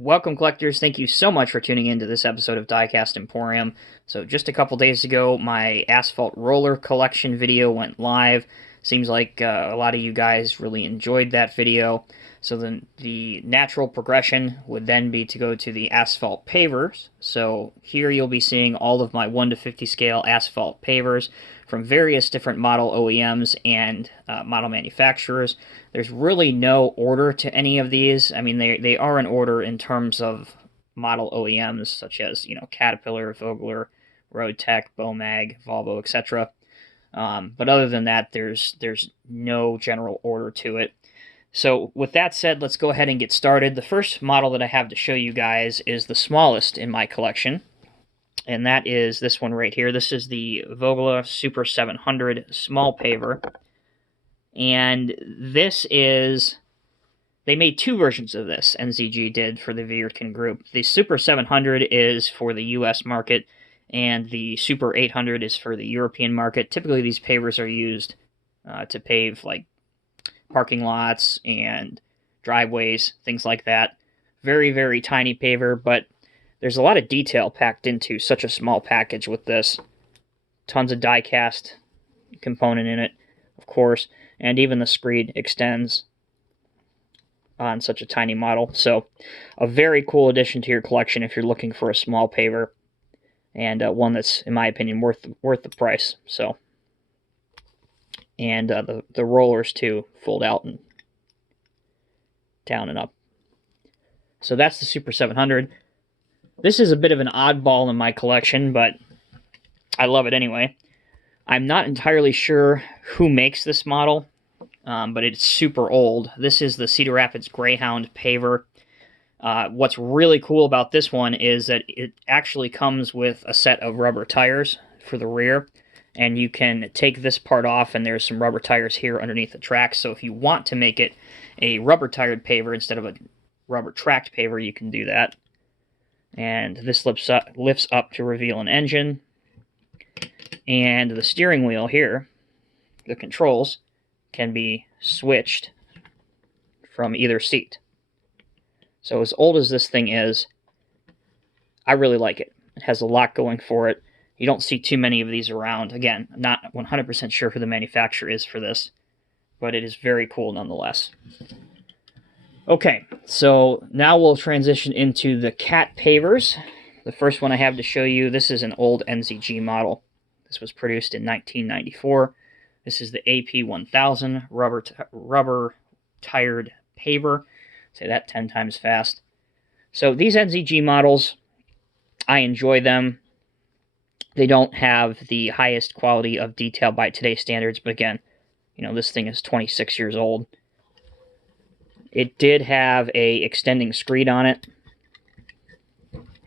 Welcome, collectors. Thank you so much for tuning into this episode of Diecast Emporium. So just a couple days ago, my Asphalt roller collection video went live. Seems like a lot of you guys really enjoyed that video. So then the natural progression would then be to go to the Asphalt Pavers. So here you'll be seeing all of my 1 to 50 scale Asphalt Pavers from various different model OEMs and model manufacturers. There's really no order to any of these. I mean, they are in order in terms of model OEMs, such as, Caterpillar, Vogele, Roadtec, Bomag, Volvo, etc. But other than that, there's no general order to it. So with that said, let's go ahead and get started. The first model that I have to show you guys is the smallest in my collection, and that is this one right here. This is the Vogele Super 700 small paver. And this is, they made two versions of this, NZG did, for the Vögele group. The Super 700 is for the US market, and the Super 800 is for the European market. Typically these pavers are used to pave like parking lots and driveways, things like that. Very, very tiny paver, but there's a lot of detail packed into such a small package with this. Tons of die-cast component in it, of course, and even the screed extends on such a tiny model. So a very cool addition to your collection if you're looking for a small paver, and one that's, in my opinion, worth the price. So, and the rollers too fold out and down and up. So that's the Super 700. This is a bit of an oddball in my collection, but I love it anyway. I'm not entirely sure who makes this model, but it's super old. This is the Cedar Rapids Greyhound paver. What's really cool about this one is that it actually comes with a set of rubber tires for the rear, and you can take this part off, and there's some rubber tires here underneath the tracks. So if you want to make it a rubber-tired paver instead of a rubber-tracked paver, you can do that. And this lifts up to reveal an engine. And the steering wheel here, the controls, can be switched from either seat. So as old as this thing is, I really like it. It has a lot going for it. You don't see too many of these around. Again, I'm not 100% sure who the manufacturer is for this, but it is very cool nonetheless. Okay, so now we'll transition into the Cat pavers. The first one I have to show you, this is an old NZG model. This was produced in 1994. This is the AP1000 rubber-tired paver. Say that 10 times fast. So these NZG models, I enjoy them. They don't have the highest quality of detail by today's standards, but again, this thing is 26 years old. It did have a extending screed on it,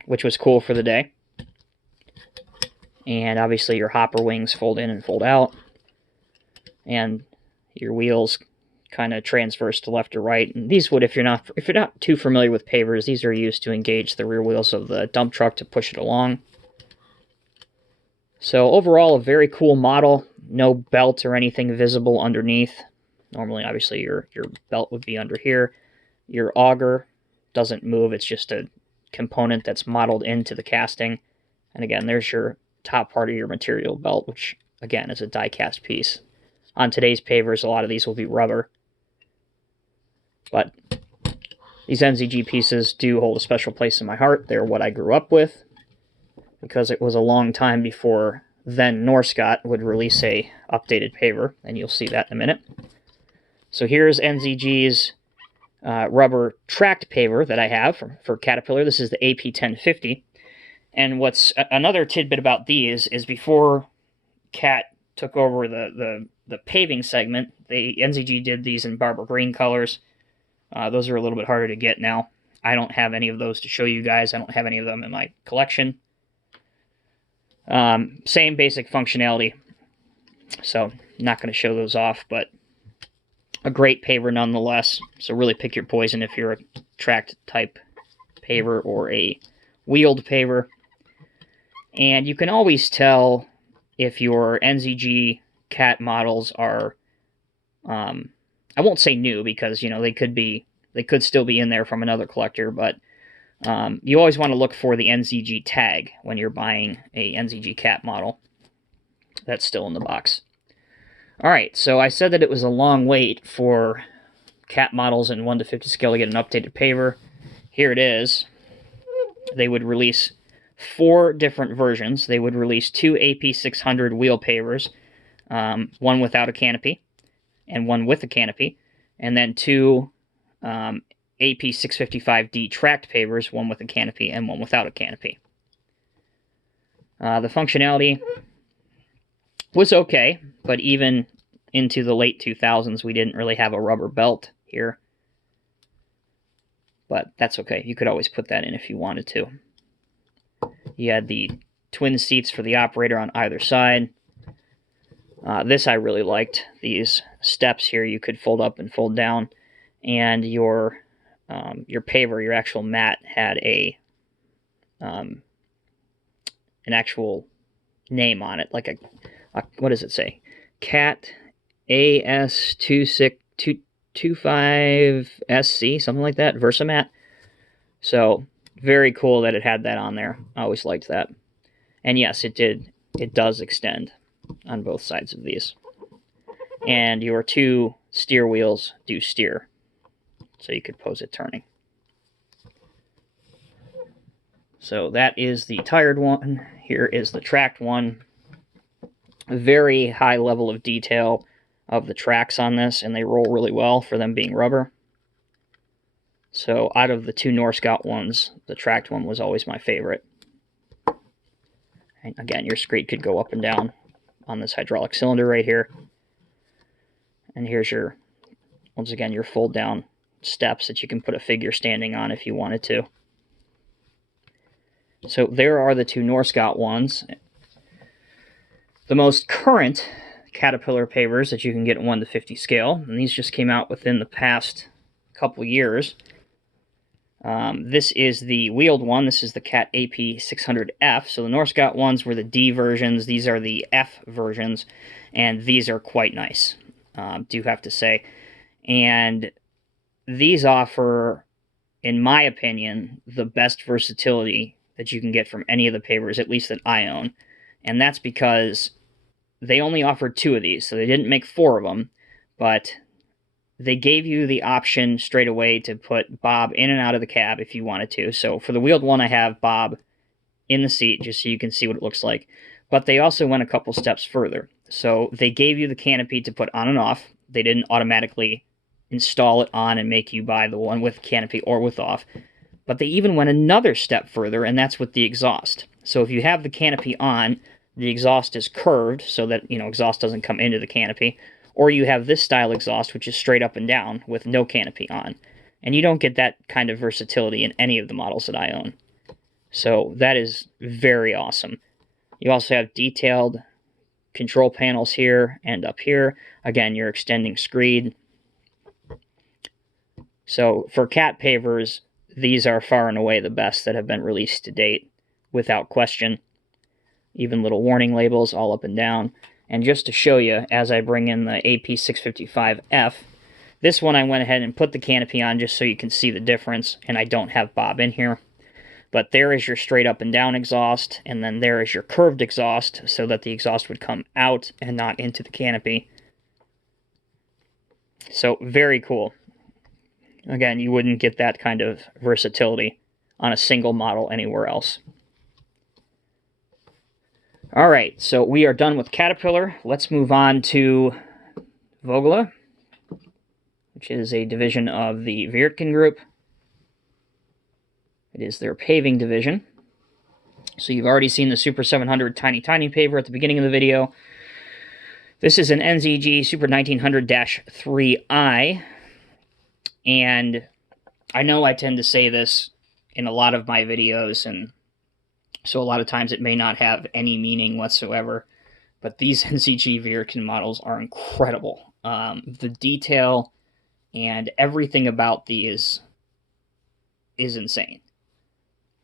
which was cool for the day. And obviously your hopper wings fold in and fold out. And your wheels kind of transverse to left or right. And these would, if you're not too familiar with pavers, these are used to engage the rear wheels of the dump truck to push it along. So overall, a very cool model. No belt or anything visible underneath. Normally, obviously, your belt would be under here. Your auger doesn't move. It's just a component that's modeled into the casting. And again, there's your top part of your material belt, which, again, is a die-cast piece. On today's pavers, a lot of these will be rubber. But these NZG pieces do hold a special place in my heart. They're what I grew up with, because it was a long time before then Norscot would release a updated paver, and you'll see that in a minute. So here's NZG's rubber tracked paver that I have for Caterpillar. This is the AP1050. And what's another tidbit about these is before Cat took over the paving segment, the NZG did these in Barber green colors. Those are a little bit harder to get now. I don't have any of those to show you guys. I don't have any of them in my collection. Same basic functionality, so I'm not going to show those off, but a great paver nonetheless. So really pick your poison if you're a tracked type paver or a wheeled paver. And you can always tell if your NZG Cat models are, I won't say new, because they could still be in there from another collector, but You always want to look for the NZG tag when you're buying a NZG cat model. That's still in the box. Alright, so I said that it was a long wait for cat models in 1/50 scale to get an updated paver. Here it is. They would release 4 different versions. They would release 2 AP600 wheel pavers, one without a canopy and one with a canopy, and then 2 AP655D tracked pavers, one with a canopy and one without a canopy. The functionality was okay, but even into the late 2000s, we didn't really have a rubber belt here. But that's okay. You could always put that in if you wanted to. You had the twin seats for the operator on either side. This I really liked. These steps here you could fold up and fold down. And your paver, your actual mat, had an actual name on it, like a what does it say? Cat AS25SC, something like that, Versamat. So very cool that it had that on there. I always liked that. And yes, it does extend on both sides of these. And your 2 steer wheels do steer, so you could pose it turning. So that is the tired one. Here is the tracked one. Very high level of detail of the tracks on this, and they roll really well for them being rubber. So out of the 2 Norscot ones, the tracked one was always my favorite. And again, your screed could go up and down on this hydraulic cylinder right here. And here's your, once again, your fold down steps that you can put a figure standing on if you wanted to. So there are the 2 Norscot ones. The most current Caterpillar pavers that you can get in 1/50 scale, and these just came out within the past couple years. This is the wheeled one. This is the Cat AP600F. So the Norscot ones were the D versions. These are the F versions, and these are quite nice, do have to say. And these offer, in my opinion, the best versatility that you can get from any of the pavers, at least that I own. And that's because they only offered 2 of these, so they didn't make 4 of them, but they gave you the option straight away to put Bob in and out of the cab if you wanted to. So for the wheeled one, I have Bob in the seat just so you can see what it looks like. But they also went a couple steps further. So they gave you the canopy to put on and off. They didn't automatically install it on and make you buy the one with canopy or with off. But they even went another step further, and that's with the exhaust. So if you have the canopy on, the exhaust is curved so that, exhaust doesn't come into the canopy. Or you have this style exhaust, which is straight up and down with no canopy on. And you don't get that kind of versatility in any of the models that I own. So that is very awesome. You also have detailed control panels here and up here. Again, you're extending screed. So for cat pavers, these are far and away the best that have been released to date, without question. Even little warning labels all up and down. And just to show you, as I bring in the AP655F, this one I went ahead and put the canopy on just so you can see the difference, and I don't have Bob in here. But there is your straight up and down exhaust, and then there is your curved exhaust, so that the exhaust would come out and not into the canopy. So, very cool. Again, you wouldn't get that kind of versatility on a single model anywhere else. Alright, so we are done with Caterpillar. Let's move on to Vogele, which is a division of the Vögele group. It is their paving division. So you've already seen the Super 700 Tiny paver at the beginning of the video. This is an NZG Super 1900-3i. And I know I tend to say this in a lot of my videos, and so a lot of times it may not have any meaning whatsoever, but these NZG Vögele models are incredible. The detail and everything about these is insane.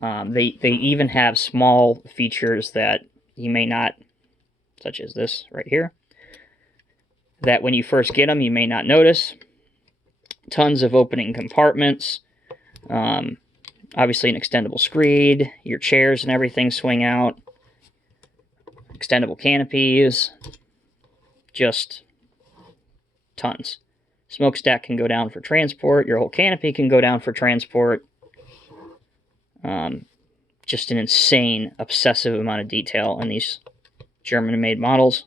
They even have small features that you may not, such as this right here, that when you first get them you may not notice. Tons of opening compartments. Obviously an extendable screed, your chairs and everything swing out, extendable canopies, just tons. Smokestack can go down for transport, your whole canopy can go down for transport. Just an insane, obsessive amount of detail in these German-made models.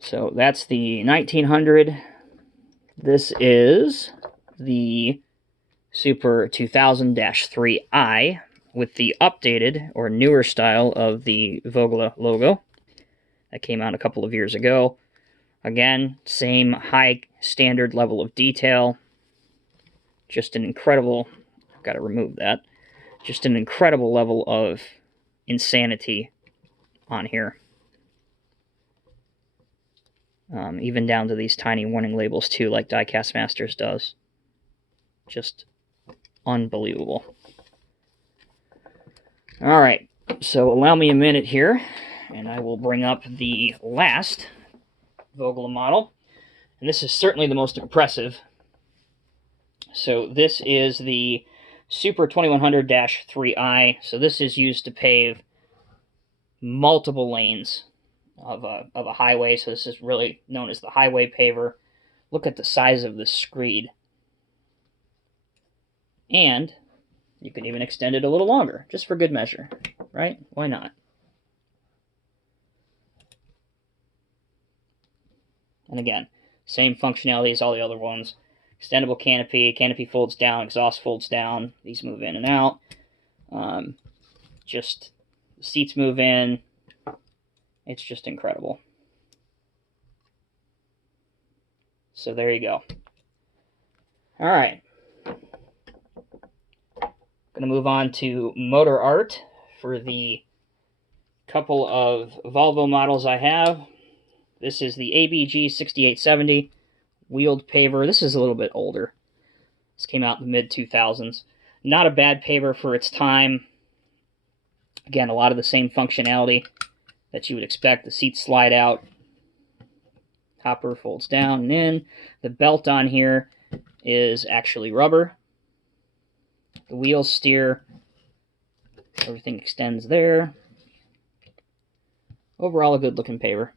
So that's the 1900. This is the Super 2000-3i with the updated or newer style of the Vogele logo that came out a couple of years ago. Again, same high standard level of detail. Just an incredible, I've got to remove that, just an incredible level of insanity on here. Even down to these tiny warning labels too, like Diecast Masters does. Just unbelievable. Alright, so allow me a minute here, and I will bring up the last Vogele model. And this is certainly the most impressive. So this is the Super 2100-3i. So this is used to pave multiple lanes of a highway. So this is really known as the highway paver. Look at the size of this screed. And you can even extend it a little longer, just for good measure, right? Why not? And again, same functionality as all the other ones. Extendable canopy, canopy folds down, exhaust folds down. These move in and out. Just seats move in. It's just incredible. So there you go. All right. Going to move on to motor art for the couple of Volvo models I have. This is the ABG 6870 wheeled paver. This is a little bit older. This came out in the mid-2000s. Not a bad paver for its time. Again, a lot of the same functionality that you would expect. The seats slide out. Hopper folds down and in. The belt on here is actually rubber. The wheels steer. Everything extends there. Overall, a good-looking paver.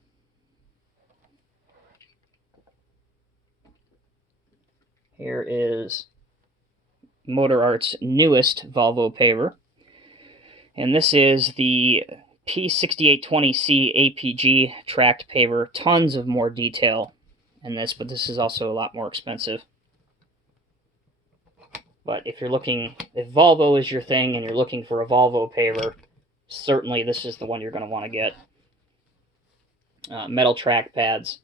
Here is Motor Art's newest Volvo paver. And this is the P6820C APG tracked paver. Tons of more detail in this, but this is also a lot more expensive. But if Volvo is your thing and you're looking for a Volvo paver, certainly this is the one you're going to want to get. Metal track pads,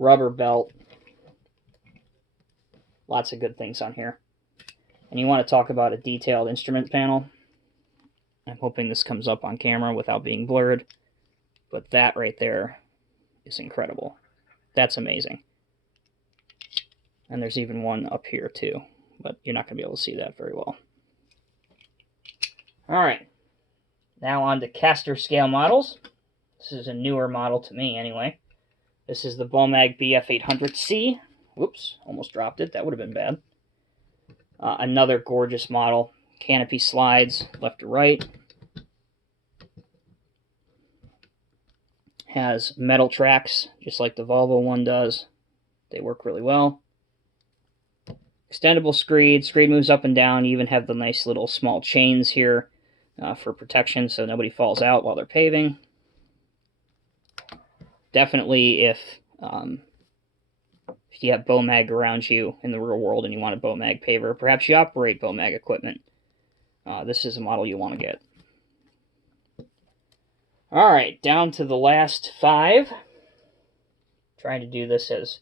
rubber belt, lots of good things on here. And you want to talk about a detailed instrument panel. I'm hoping this comes up on camera without being blurred, but that right there is incredible. That's amazing. And there's even one up here too, but you're not going to be able to see that very well. Alright, now on to caster scale models. This is a newer model to me anyway. This is the Bomag BF800C. Whoops, almost dropped it. That would have been bad. Another gorgeous model. Canopy slides left to right. Has metal tracks, just like the Volvo one does. They work really well. Extendable screed. Screed moves up and down. You even have the nice little small chains here for protection so nobody falls out while they're paving. Definitely if you have Bomag around you in the real world and you want a Bomag paver, perhaps you operate Bomag equipment, this is a model you want to get. Alright, down to the last 5. Trying to do this as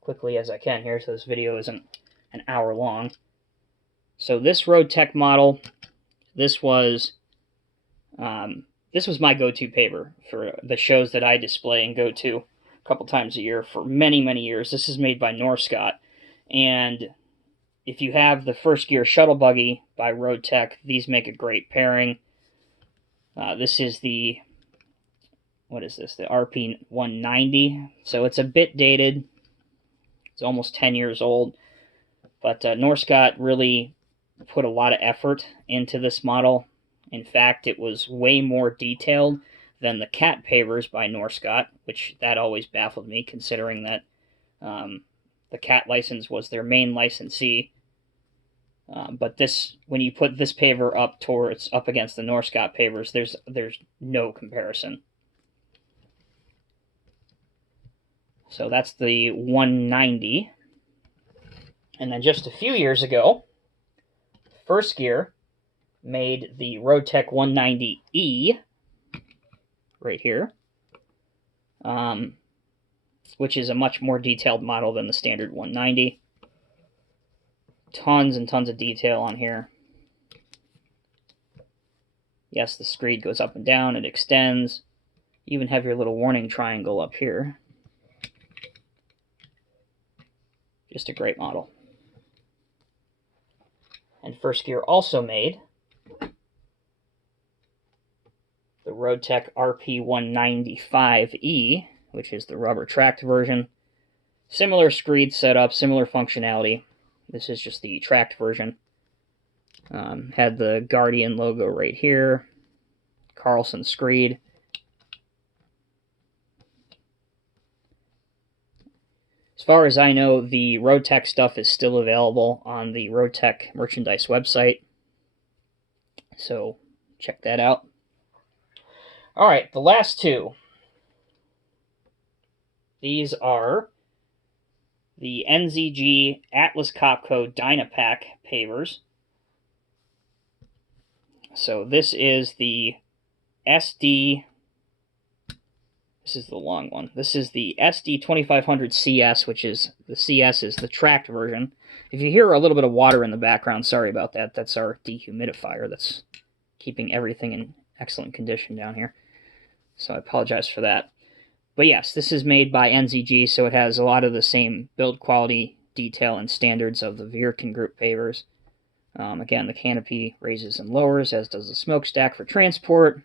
quickly as I can here so this video isn't an hour long. So this Roadtec model, this was my go-to paver for the shows that I display and go to a couple times a year for many, many years. This is made by Norscot, and if you have the First Gear Shuttle Buggy by Roadtec, these make a great pairing. This is the, what is this, the RP190, so it's a bit dated. It's almost 10 years old. But Norscot really put a lot of effort into this model. In fact, it was way more detailed than the Cat Pavers by Norscot, which that always baffled me, considering that the Cat license was their main licensee. But this, when you put this paver up against the Norscot pavers, there's no comparison. So that's the 190. And then just a few years ago, First Gear made the Roadtec 190E right here, which is a much more detailed model than the standard 190. Tons and tons of detail on here. Yes, the screed goes up and down, it extends. You even have your little warning triangle up here. Just a great model. And First Gear also made the Roadtec RP195E, which is the rubber tracked version. Similar screed setup, similar functionality. This is just the tracked version. Had the Guardian logo right here. Carlson screed. As far as I know, the Roadtec stuff is still available on the Roadtec merchandise website. So check that out. Alright, the last two. These are the NZG Atlas Copco Dynapac pavers. So this is the SD... This is the long one. This is the SD2500 CS, which is, the CS is the tracked version. If you hear a little bit of water in the background, sorry about that. That's our dehumidifier that's keeping everything in excellent condition down here. So I apologize for that. But yes, this is made by NZG, so it has a lot of the same build quality, detail, and standards of the Vögele group pavers. Again, the canopy raises and lowers, as does the smokestack for transport.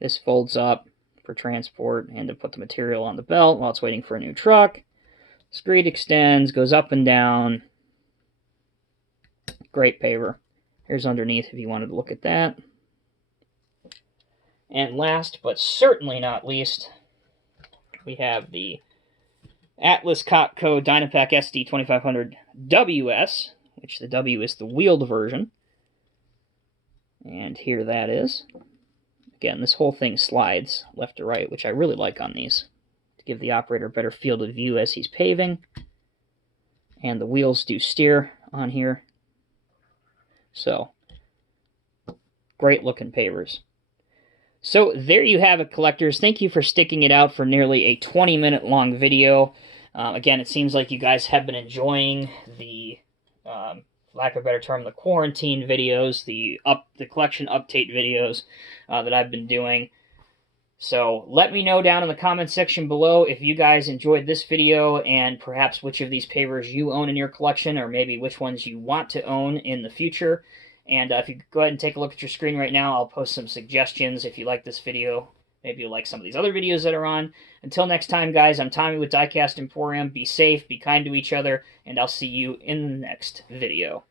This folds up for transport and to put the material on the belt while it's waiting for a new truck. Screed extends, goes up and down. Great paver. Here's underneath if you wanted to look at that. And last, but certainly not least, we have the Atlas Copco Dynapac SD2500 WS, which the W is the wheeled version. And here that is. Again, this whole thing slides left to right, which I really like on these, to give the operator a better field of view as he's paving. And the wheels do steer on here. So, great looking pavers. So there you have it, collectors. Thank you for sticking it out for nearly a 20-minute long video. Again, it seems like you guys have been enjoying the, lack of a better term, the quarantine videos, the collection update videos that I've been doing. So let me know down in the comment section below if you guys enjoyed this video and perhaps which of these pavers you own in your collection, or maybe which ones you want to own in the future. And if you go ahead and take a look at your screen right now, I'll post some suggestions if you like this video. Maybe you'll like some of these other videos that are on. Until next time, guys, I'm Tommy with Diecast Emporium. Be safe, be kind to each other, and I'll see you in the next video.